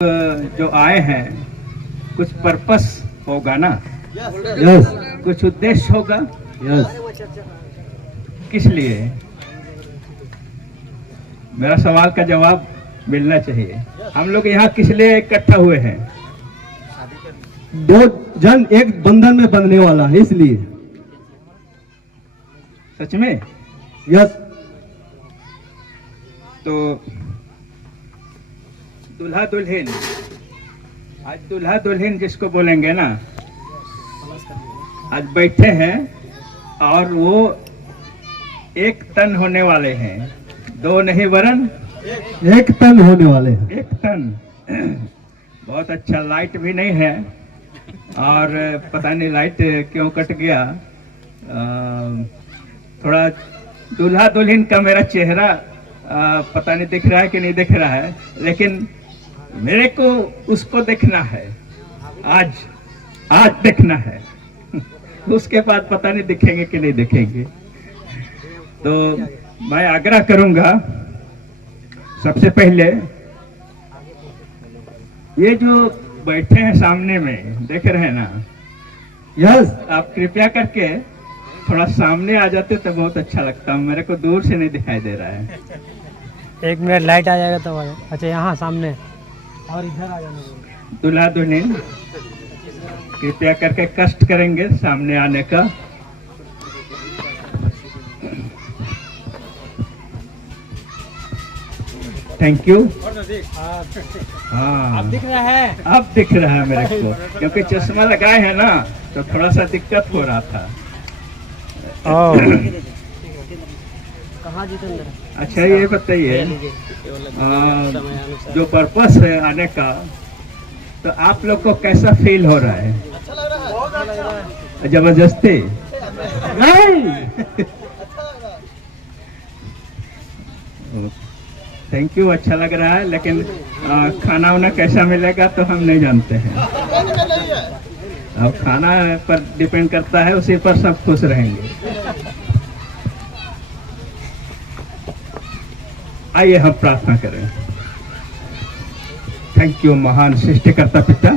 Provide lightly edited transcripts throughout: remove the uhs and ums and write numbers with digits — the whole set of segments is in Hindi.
जो आए हैं कुछ पर्पस होगा ना। यस कुछ उद्देश्य होगा। यस किस लिए? मेरा सवाल का जवाब मिलना चाहिए। हम लोग यहाँ किस लिए इकट्ठा हुए हैं? दो जन एक बंधन में बंधने वाला है, इसलिए। सच में? यस तो दूल्हा दुल्हन, आज दूल्हा दुल्हन जिसको बोलेंगे ना, आज बैठे हैं और वो एक तन होने वाले हैं। दो नहीं वरन एक तन होने वाले हैं। एक तन। बहुत अच्छा। लाइट भी नहीं है और पता नहीं लाइट क्यों कट गया। थोड़ा दूल्हा दुल्हन का मेरा चेहरा पता नहीं दिख रहा है कि नहीं दिख रहा है, लेकिन मेरे को उसको देखना है। आज देखना है। उसके बाद पता नहीं दिखेंगे कि नहीं दिखेंगे। तो मैं आग्रह करूंगा, सबसे पहले ये जो बैठे हैं सामने में, देख रहे हैं ना? यस आप कृपया करके थोड़ा सामने आ जाते तो बहुत अच्छा लगता। मेरे को दूर से नहीं दिखाई दे रहा है। 1 मिनट लाइट आ जाएगा तो अच्छा यहाँ सामने और इधर आ जाना। दूल्हा दुल्हन कृपया करके कष्ट करेंगे सामने आने का। Thank you. हाँ, अब दिख रहा है। अब दिख रहा है मेरे को, क्योंकि चश्मा लगाए हैं ना तो थोड़ा सा दिक्कत हो रहा था। कहाँ जितेंद्र? अच्छा ये बताइए, जो पर्पस है आने का, तो आप लोग को कैसा फील हो रहा है? अच्छा लग रहा है। जबरदस्ती नहीं। थैंक यू, अच्छा लग रहा है, लेकिन खाना वाना कैसा मिलेगा तो हम नहीं जानते हैं। अब खाना पर डिपेंड करता है, उसी पर सब खुश रहेंगे। आइए हम प्रार्थना करें। थैंक यू महान सृष्टिकर्ता पिता,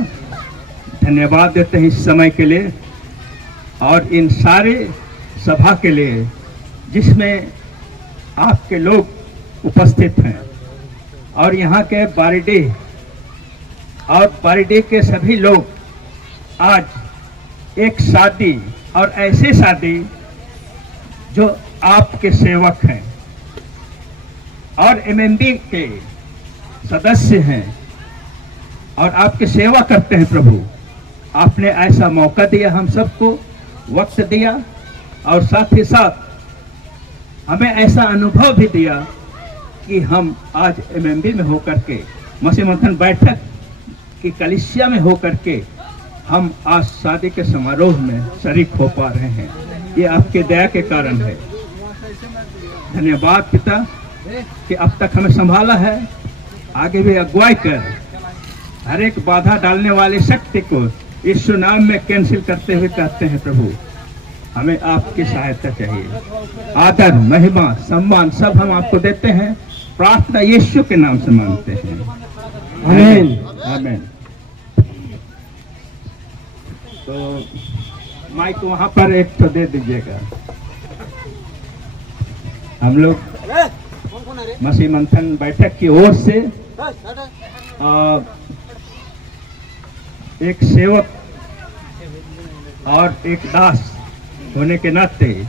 धन्यवाद देते हैं इस समय के लिए और इन सारे सभा के लिए जिसमें आपके लोग उपस्थित हैं, और यहाँ के बारिडीह के सभी लोग आज एक शादी, और ऐसे शादी जो आपके सेवक हैं और एमएमबी के सदस्य हैं और आपकी सेवा करते हैं। प्रभु, आपने ऐसा मौका दिया, हम सबको वक्त दिया, और साथ ही साथ हमें ऐसा अनुभव भी दिया कि हम आज एमएमबी में होकर के, मसीह मंथन बैठक की कलीसिया में होकर के हम आज शादी के समारोह में शरीक हो पा रहे हैं। ये आपके दया के कारण है। धन्यवाद पिता कि अब तक हमें संभाला है। आगे भी अगुवाई कर हर एक बाधा डालने वाली शक्ति को यीशु नाम में कैंसिल करते हुए कहते हैं, प्रभु हमें आपकी सहायता चाहिए। आदर, महिमा, सम्मान सब हम आपको देते हैं। प्रार्थना यीशु के नाम से मांगते हैं। आमीन आमीन। तो माइक वहां पर एक तो दे दीजिएगा। हम लोग मसीह मंथन बैठक की ओर से एक सेवक और एक दास होने के नाते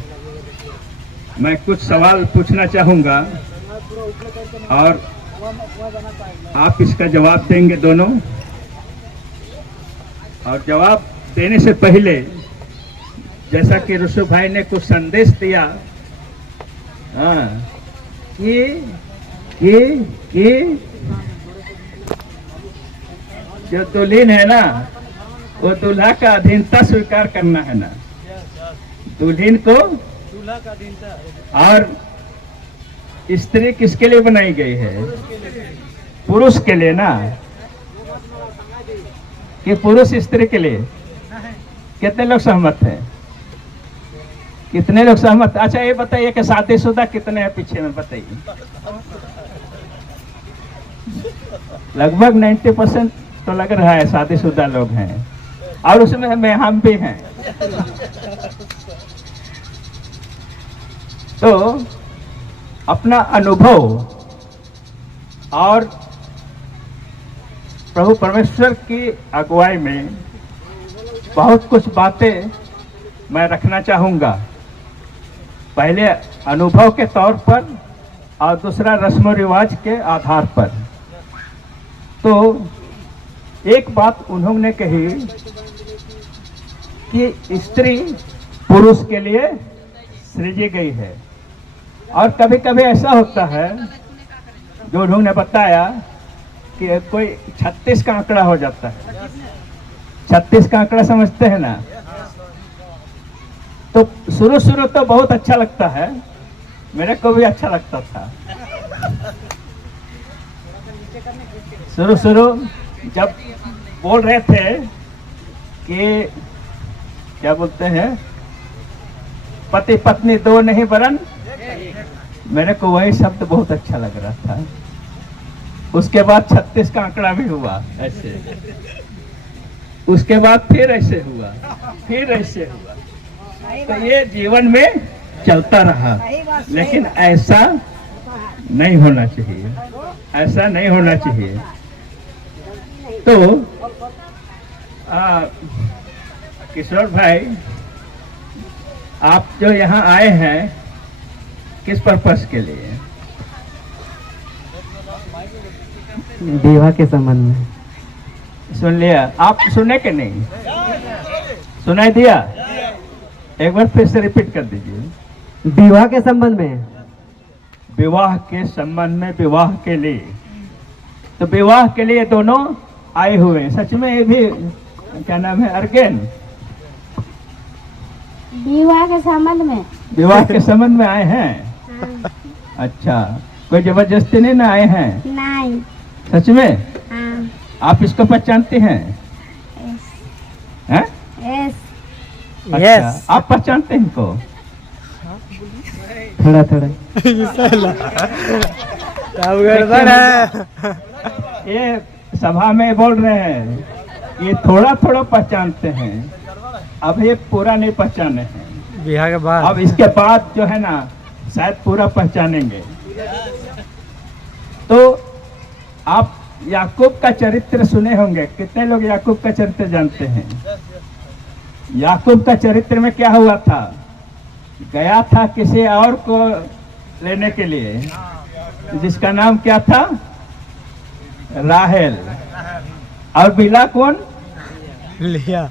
मैं कुछ सवाल पूछना चाहूंगा और आप इसका जवाब देंगे दोनों। और जवाब देने से पहले, जैसा कि ऋषभ भाई ने कुछ संदेश दिया, हाँ, कि जो दुल्हन है ना, वो दूल्हा का अधीनता स्वीकार करना है ना। दुल्हन को दूल्हा का अधीनता, और स्त्री किसके लिए बनाई गई है? पुरुष के लिए ना, कि पुरुष स्त्री के लिए? कितने लोग सहमत हैं? कितने लोग सहमत? अच्छा ये बताइए कि शादीशुदा कितने हैं पीछे में, बताइए। लगभग 90% तो लग रहा है शादीशुदा लोग हैं, और उसमें में हम भी हैं। तो अपना अनुभव और प्रभु परमेश्वर की अगुवाई में बहुत कुछ बातें मैं रखना चाहूँगा। पहले अनुभव के तौर पर और दूसरा रस्म रिवाज के आधार पर। तो एक बात उन्होंने कही कि स्त्री पुरुष के लिए सृजी गई है, और कभी कभी ऐसा होता है जो उन्होंने बताया कि कोई 36 का आंकड़ा हो जाता है। 36 का आंकड़ा समझते हैं ना? तो शुरू शुरू तो बहुत अच्छा लगता है, मेरे को भी अच्छा लगता था। शुरू शुरू जब बोल रहे थे कि क्या बोलते हैं, पति पत्नी दो नहीं वरन, मेरे को वही शब्द बहुत अच्छा लग रहा था। उसके बाद 36 का आंकड़ा भी हुआ ऐसे, उसके बाद फिर ऐसे हुआ, फिर ऐसे हुआ। तो ये जीवन में चलता रहा, लेकिन ऐसा नहीं होना चाहिए, ऐसा नहीं होना चाहिए। तो किशोर भाई, आप जो यहाँ आए हैं किस पर्पस के लिए? विवाह के संबंध में। सुन लिया? आप सुने कि नहीं? सुनाई दिया? एक बार फिर से रिपीट कर दीजिए। विवाह के संबंध में। विवाह के संबंध में, विवाह के लिए। तो विवाह के लिए दोनों आए हुए हैं। सच में ये भी क्या नाम है, अर्गेन? विवाह के संबंध में। विवाह के संबंध में आए हैं। अच्छा, कोई जबरदस्ती नहीं ना आए हैं? नहीं। सच में? हाँ। आप इसको पहचानते हैं? हैं? यस। अच्छा, आप पहचानते हैं इनको? थोड़ा थोड़ा। ये सभा में बोल रहे हैं, ये थोड़ा थोड़ा पहचानते हैं, अब ये पूरा नहीं पहचाने हैं। विवाह के बाद अब इसके बाद जो है ना, शायद पूरा पहचानेंगे। तो आप याकूब का चरित्र सुने होंगे। कितने लोग याकूब का चरित्र जानते हैं? याकूब का चरित्र में क्या हुआ था? गया था किसी और को लेने के लिए, जिसका नाम क्या था? राहेल। और मिला कौन? लिया।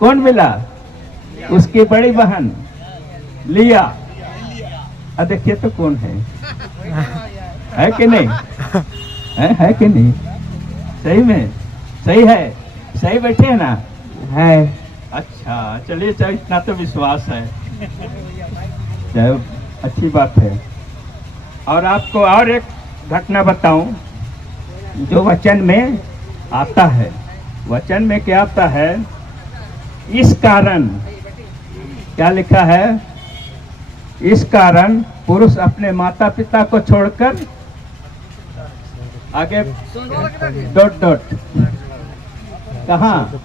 कौन मिला? उसकी बड़ी बहन लिया। अब देखिए तो कौन है कि नहीं? है कि नहीं? सही में? सही है? सही बैठे हैं ना? है। अच्छा, चलिए, चाहे इतना तो विश्वास है, चाहे अच्छी बात है। और आपको और एक घटना बताऊं जो वचन में आता है। वचन में क्या आता है? इस कारण, क्या लिखा है? इस कारण पुरुष अपने माता पिता को छोड़कर, आगे डॉट डॉट, कहाँ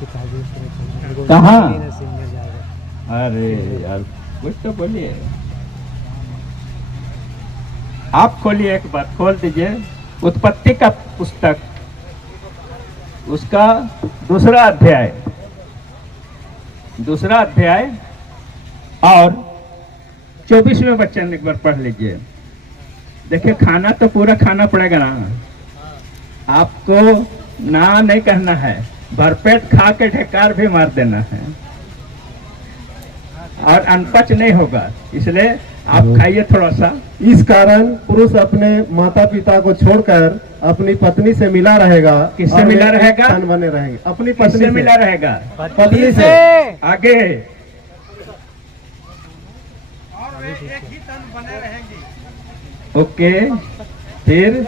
कहाँ? अरे यार, कुछ तो बोलिए। आप खोलिए, एक बार खोल दीजिए उत्पत्ति का पुस्तक, उसका दूसरा अध्याय और 24वें वचन एक बार पढ़ लीजिए। देखिए, खाना तो पूरा खाना पड़ेगा ना, आपको ना नहीं कहना है, भरपेट खा के ढेकार भी मार देना है, और अनपच नहीं होगा, इसलिए आप खाइए थोड़ा सा। इस कारण पुरुष अपने माता पिता को छोड़कर अपनी पत्नी से मिला रहेगा। किससे और मिला वे एक रहेगा? तन बने रहेंगे। अपनी किससे पत्नी से मिला रहेगा? पत्नी से। आगे ओके, फिर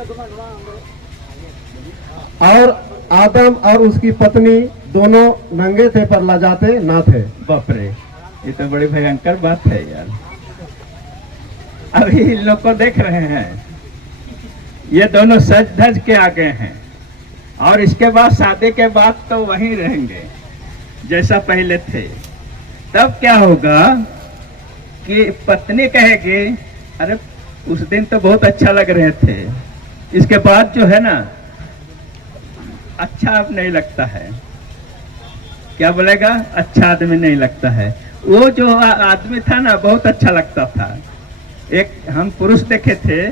और आदम और उसकी पत्नी दोनों नंगे थे पर लजाते ना थे। बाप रे, ये तो बड़ी भयंकर बात है यार। अभी इन लोग को देख रहे हैं, ये दोनों सज धज के आ गए हैं, और इसके बाद शादी के बाद तो वहीं रहेंगे जैसा पहले थे। तब क्या होगा कि पत्नी कहेगी अरे उस दिन तो बहुत अच्छा लग रहे थे, इसके बाद जो है ना अच्छा अब नहीं लगता है। क्या बोलेगा? अच्छा आदमी नहीं लगता है। वो जो आदमी था ना बहुत अच्छा लगता था। एक हम पुरुष देखे थे,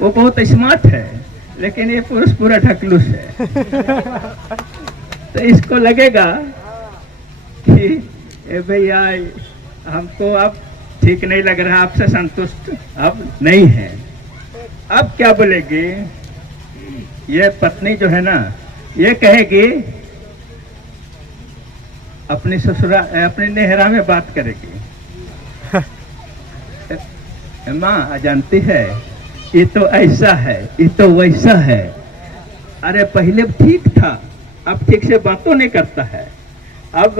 वो बहुत स्मार्ट है, लेकिन ये पुरुष पूरा ढकलुस है। तो इसको लगेगा कि ए भैया हमको अब ठीक नहीं लग रहा, आपसे संतुष्ट अब नहीं है। अब क्या बोलेगी ये पत्नी जो है ना, ये कहेगी अपनी ससुरा अपनी नेहरा में बात करेगी। माँ जानती है ये तो ऐसा है, ये तो वैसा है। अरे पहले ठीक था, अब ठीक से बातों नहीं करता है। अब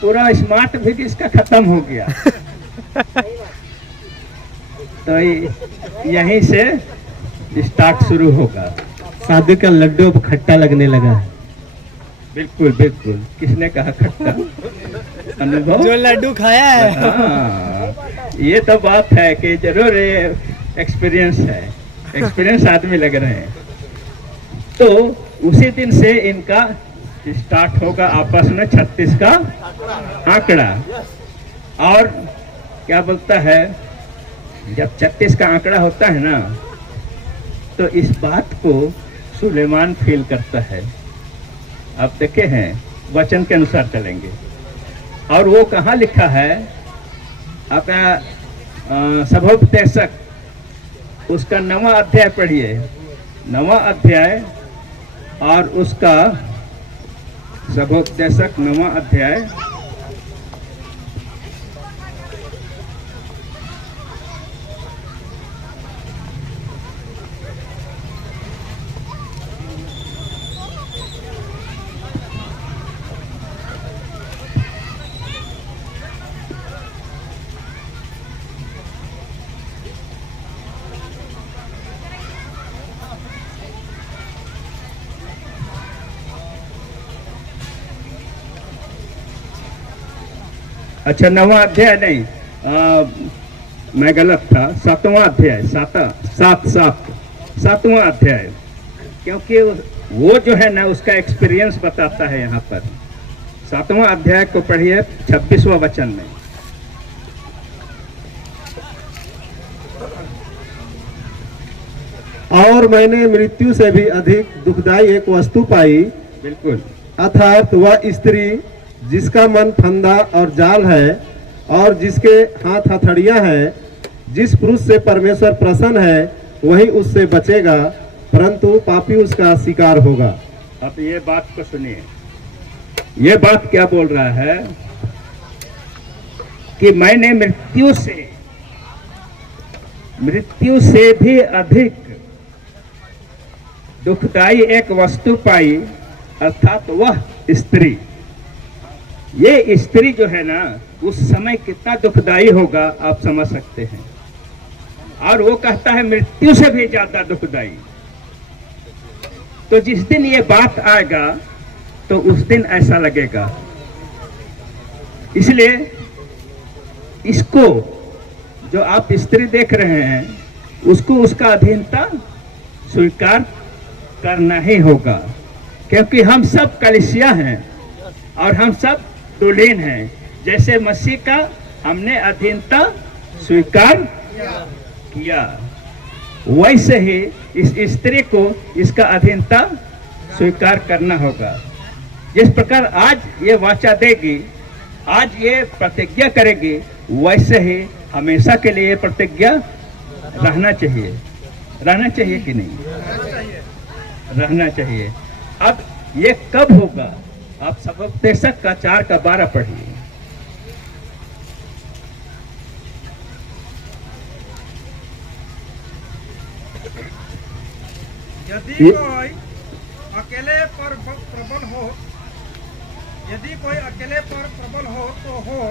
पूरा स्मार्ट भी इसका खत्म हो गया। तो यहीं से स्टार्ट शुरू होगा। शादी का लड्डू अब खट्टा लगने लगा है। बिल्कुल बिल्कुल। किसने कहा खट्टा? अनुभव जो लड्डू खाया है। हाँ, ये तो बात है कि जरूर ये एक्सपीरियंस है, एक्सपीरियंस आदमी लग रहे हैं। तो उसी दिन से इनका स्टार्ट होगा आपस में 36 का आंकड़ा। और क्या बोलता है, जब 36 का आंकड़ा होता है ना, तो इस बात को सुलेमान फील करता है। आप देखे हैं, वचन के अनुसार चलेंगे। और वो कहाँ लिखा है? अपना सभोपदेशक उसका 9वां अध्याय पढ़िए, 9वां अध्याय और उसका सभोपदेशक 9वां अध्याय अच्छा 9वां अध्याय नहीं, मैं गलत था, 7वां अध्याय, 7वां अध्याय। क्योंकि वो जो है ना उसका एक्सपीरियंस बताता है। यहाँ पर 7वां अध्याय को पढ़िए 26वां वचन में। और मैंने मृत्यु से भी अधिक दुखदाई एक वस्तु पाई, बिल्कुल, अर्थात वह स्त्री जिसका मन फंदा और जाल है और जिसके हाथ हथड़ियां हैं। जिस पुरुष से परमेश्वर प्रसन्न है वही उससे बचेगा, परंतु पापी उसका शिकार होगा। अब ये बात को सुनिए, ये बात क्या बोल रहा है कि मैंने मृत्यु से भी अधिक दुखदाई एक वस्तु पाई, अर्थात वह स्त्री। ये स्त्री जो है ना उस समय कितना दुखदाई होगा आप समझ सकते हैं। और वो कहता है मृत्यु से भी ज्यादा दुखदाई। तो जिस दिन ये बात आएगा तो उस दिन ऐसा लगेगा। इसलिए इसको जो आप स्त्री देख रहे हैं उसको उसका अधीनता स्वीकार करना ही होगा, क्योंकि हम सब कलीसिया हैं और हम सब दुल्हन हैं। जैसे मसीह का हमने अधीनता स्वीकार किया, वैसे ही इस स्त्री को इसका अधीनता स्वीकार करना होगा। जिस प्रकार आज ये वाचा देगी, आज ये प्रतिज्ञा करेगी, वैसे ही हमेशा के लिए प्रतिज्ञा रहना चाहिए। रहना चाहिए कि नहीं? रहना चाहिए। अब ये कब होगा? आप सभोपदेशक का 4 का 12 पढ़िए। यदि कोई अकेले पर प्रबल हो, यदि कोई अकेले पर प्रबल हो तो हो,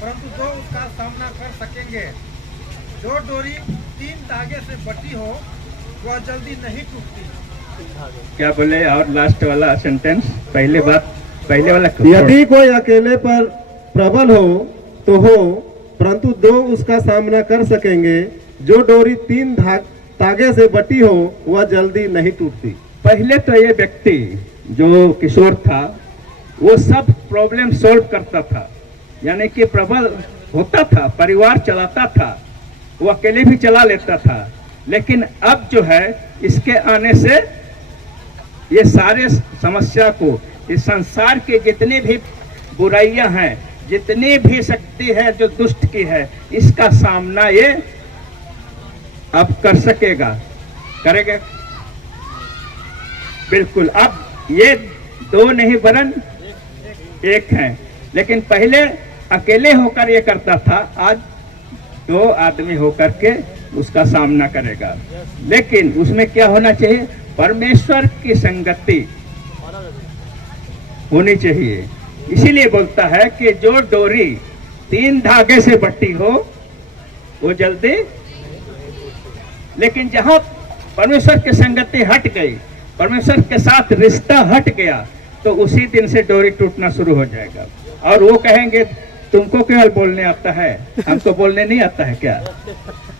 परंतु दो उसका सामना कर सकेंगे। जो डोरी 3 धागे से बटी हो वह जल्दी नहीं टूटती, क्या बोले और लास्ट वाला सेंटेंस, पहले वाला यदि कोई अकेले पर प्रबल हो तो हो, परंतु दो उसका सामना कर सकेंगे। जो डोरी 3 तागे से बटी हो वह जल्दी नहीं टूटती। पहले तो ये व्यक्ति जो किशोर था वो सब प्रॉब्लम सॉल्व करता था, यानी कि प्रबल होता था, परिवार चलाता था, वो अकेले भी चला लेता था। लेकिन अब जो है इसके आने से ये सारे समस्या को, इस संसार के जितनी भी बुराइयां हैं, जितनी भी शक्ति है जो दुष्ट की है, इसका सामना ये अब कर सकेगा, करेगा बिल्कुल। अब ये 2 नहीं वरन 1 हैं, लेकिन पहले अकेले होकर ये करता था, आज 2 आदमी होकर के उसका सामना करेगा। लेकिन उसमें क्या होना चाहिए? परमेश्वर की संगति होनी चाहिए। इसीलिए बोलता है कि जो डोरी 3 धागे से बटी हो वो जल्दी, लेकिन जहां परमेश्वर की संगति हट गई, परमेश्वर के साथ रिश्ता हट गया, तो उसी दिन से डोरी टूटना शुरू हो जाएगा। और वो कहेंगे तुमको केवल बोलने आता है, हमको बोलने नहीं आता है क्या?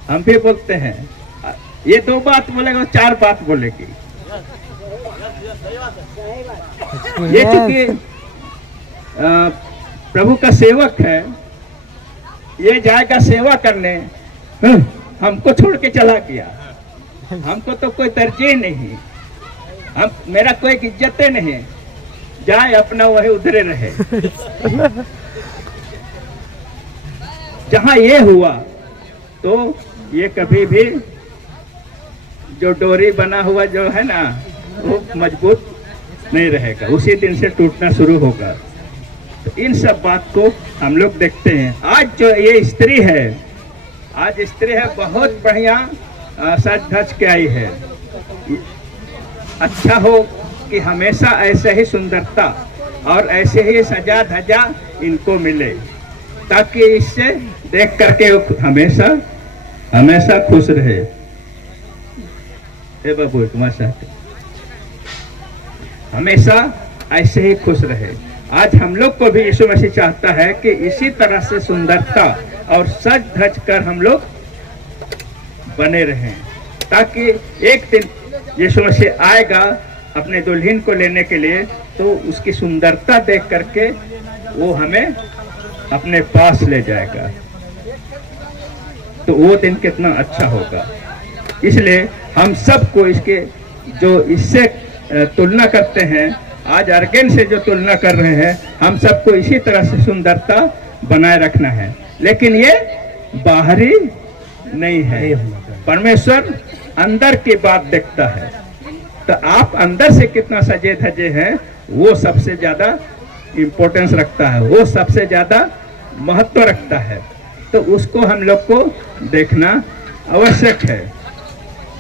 हम भी बोलते हैं। ये 2 बात बोलेगा, 4 बात बोलेगी। ये चूंकि प्रभु का सेवक है, ये जाएगा सेवा करने, हमको छोड़ के चला गया, हमको तो कोई तरजीह नहीं, हम मेरा कोई इज्जत नहीं, जाए अपना वही उधरे रहे। जहां ये हुआ तो ये कभी भी जो डोरी बना हुआ जो है ना वो मजबूत नहीं रहेगा, उसी दिन से टूटना शुरू होगा। तो इन सब बात को हम लोग देखते हैं। आज जो ये स्त्री है, आज स्त्री है बहुत बढ़िया सज धज के आई है। अच्छा हो कि हमेशा ऐसे ही सुंदरता और ऐसे ही सजा धजा इनको मिले, ताकि इससे देख करके हमेशा हमेशा खुश रहे। हे बाबू तुम्हारे साथ हमेशा ऐसे ही खुश रहे। आज हम लोग को भी यीशु मसीह चाहता है कि इसी तरह से सुंदरता और सज धज कर हम लोग बने रहें, ताकि एक दिन यीशु मसीह आएगा अपने दुल्हन को लेने के लिए, तो उसकी सुंदरता देख करके वो हमें अपने पास ले जाएगा। तो वो दिन कितना अच्छा होगा। इसलिए हम सबको इसके जो इससे तुलना करते हैं, आज अर्गेन से जो तुलना कर रहे हैं, हम सबको इसी तरह से सुंदरता बनाए रखना है। लेकिन ये बाहरी नहीं है, परमेश्वर अंदर की बात देखता है। तो आप अंदर से कितना सजे धजे हैं वो सबसे ज्यादा इम्पोर्टेंस रखता है, वो सबसे ज्यादा महत्व रखता है। तो उसको हम लोग को देखना आवश्यक है।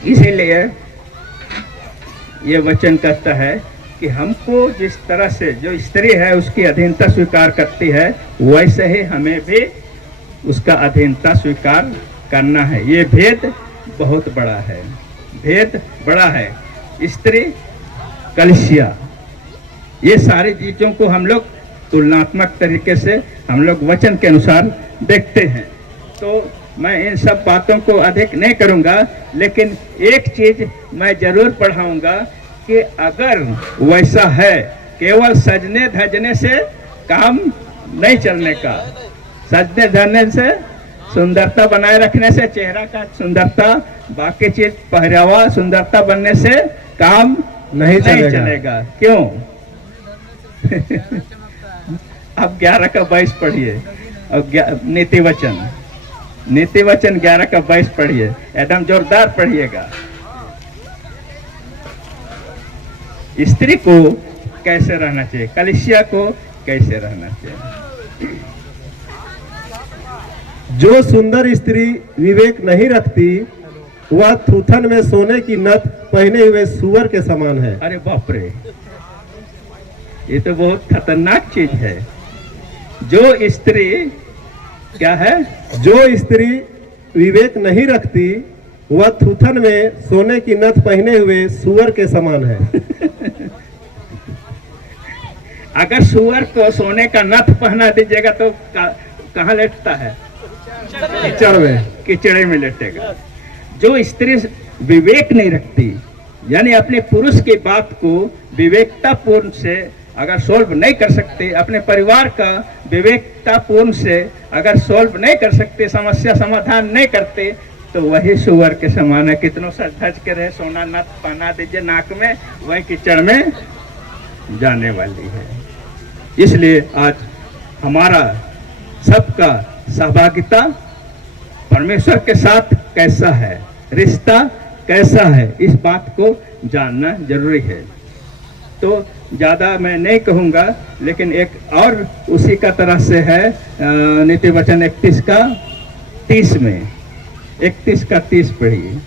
इसीलिए ये वचन कहता है कि हमको जिस तरह से जो स्त्री है उसकी अधीनता स्वीकार करती है, वैसे ही हमें भी उसका अधीनता स्वीकार करना है। ये भेद बहुत बड़ा है, भेद बड़ा है। स्त्री, कलीसिया, ये सारी चीजों को हम लोग तुलनात्मक तरीके से हम लोग वचन के अनुसार देखते हैं। तो मैं इन सब बातों को अधिक नहीं करूंगा, लेकिन एक चीज मैं जरूर पढ़ाऊंगा कि अगर वैसा है, केवल सजने धजने से काम नहीं चलने का, सजने धजने से, सुंदरता बनाए रखने से, चेहरा का सुंदरता, बाकी चीज पहरावा सुंदरता बनने से काम नहीं चलेगा। क्यों? अब 11 का 22 पढ़िए और नीति वचन 11 का 22 पढ़िए, एकदम जोरदार पढ़िएगा। स्त्री को कैसे रहना चाहिए, कलीसिया को कैसे रहना चाहिए। जो सुंदर स्त्री विवेक नहीं रखती वह थूथन में सोने की नथ पहने हुए सुअर के समान है। अरे बाप रे, ये तो बहुत खतरनाक चीज है। जो स्त्री क्या है? जो स्त्री विवेक नहीं रखती वह थूथन में सोने की नथ पहने हुए सुअर के समान है। अगर सुअर को सोने का नथ पहना दीजिएगा तो कहाँ लेटता है? कीचड़ में। कीचड़े में लेटेगा। जो स्त्री विवेक नहीं रखती, यानी अपने पुरुष की बात को विवेकतापूर्ण से अगर सॉल्व नहीं कर सकते, अपने परिवार का विवेकतापूर्ण से अगर सॉल्व नहीं कर सकते, समस्या समाधान नहीं करते, तो वही सुअर के समान है। कितनों से धज के रहे, सोना नथ पहना दीजिए नाक में, वही कीचड़ में जाने वाली है। इसलिए आज हमारा सबका सहभागिता परमेश्वर के साथ कैसा है, रिश्ता कैसा है, इस बात को जानना जरूरी है। तो ज़्यादा मैं नहीं कहूँगा, लेकिन एक और उसी का तरह से है नीति वचन 31 का 30 में, 31 का 30 पढ़िए।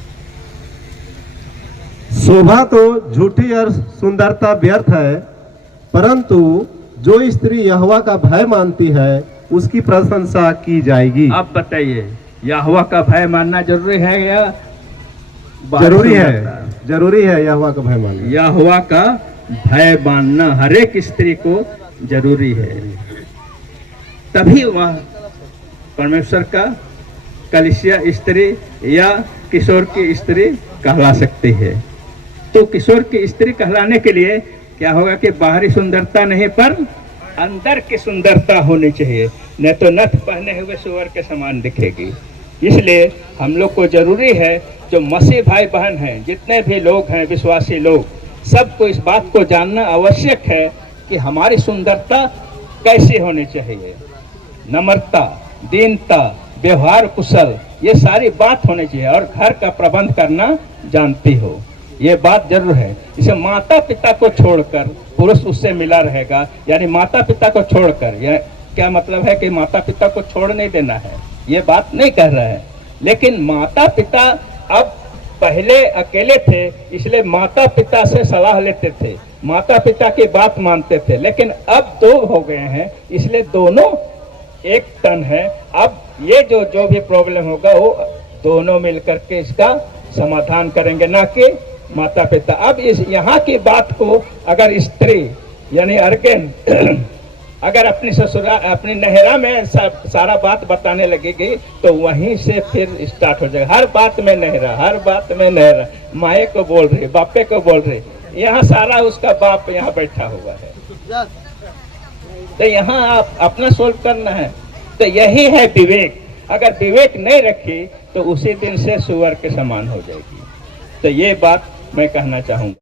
शोभा तो झूठी और सुंदरता व्यर्थ है, परंतु जो स्त्री यहोवा का भय मानती है उसकी प्रशंसा की जाएगी। आप बताइए, यहोवा का भय मानना जरूरी है या जरूरी है? जरूरी है यहोवा का भय मानना। यहोवा का भय मानना हर एक स्त्री को जरूरी है, तभी वह परमेश्वर का कलीसिया स्त्री या किशोर की स्त्री कहला सकती है। तो किशोर की स्त्री कहलाने के लिए क्या होगा कि बाहरी सुंदरता नहीं, पर अंदर की सुंदरता होनी चाहिए, नहीं तो नथ पहने हुए सुअर के समान दिखेगी। इसलिए हम लोग को जरूरी है, जो मसीह भाई बहन हैं, जितने भी लोग हैं विश्वासी लोग, सबको इस बात को जानना आवश्यक है कि हमारी सुंदरता कैसी होनी चाहिए। नम्रता, दीनता, व्यवहार कुशल, ये सारी बात होनी चाहिए, और घर का प्रबंध करना जानती हो, ये बात जरूर है। इसे माता पिता को छोड़कर पुरुष उससे मिला रहेगा, यानी माता पिता को छोड़कर, यह क्या मतलब है कि माता पिता को छोड़ नहीं देना है, ये बात नहीं कह रहा है। लेकिन माता पिता अब पहले अकेले थे, इसलिए माता पिता से सलाह लेते थे, माता पिता की बात मानते थे, लेकिन अब दो हो गए हैं, इसलिए दोनों एक तन है। अब ये जो भी प्रॉब्लम होगा वो दोनों मिलकर के इसका समाधान करेंगे, ना कि माता पिता। अब इस यहाँ की बात को अगर स्त्री यानी अर्गन अगर अपनी ससुराल अपनी नहरा में सारा बात बताने लगेगी, तो वहीं से फिर स्टार्ट हो जाएगा। हर बात में नहरा, हर बात में नहरा, माए को बोल रही, बापे को बोल रही, यहाँ सारा उसका बाप यहाँ बैठा हुआ है। तो यहाँ आप अपना सोल्व करना है, तो यही है विवेक। अगर विवेक नहीं रखी तो उसी दिन से सुअर के समान हो जाएगी। तो ये बात मैं कहना चाहूँगा।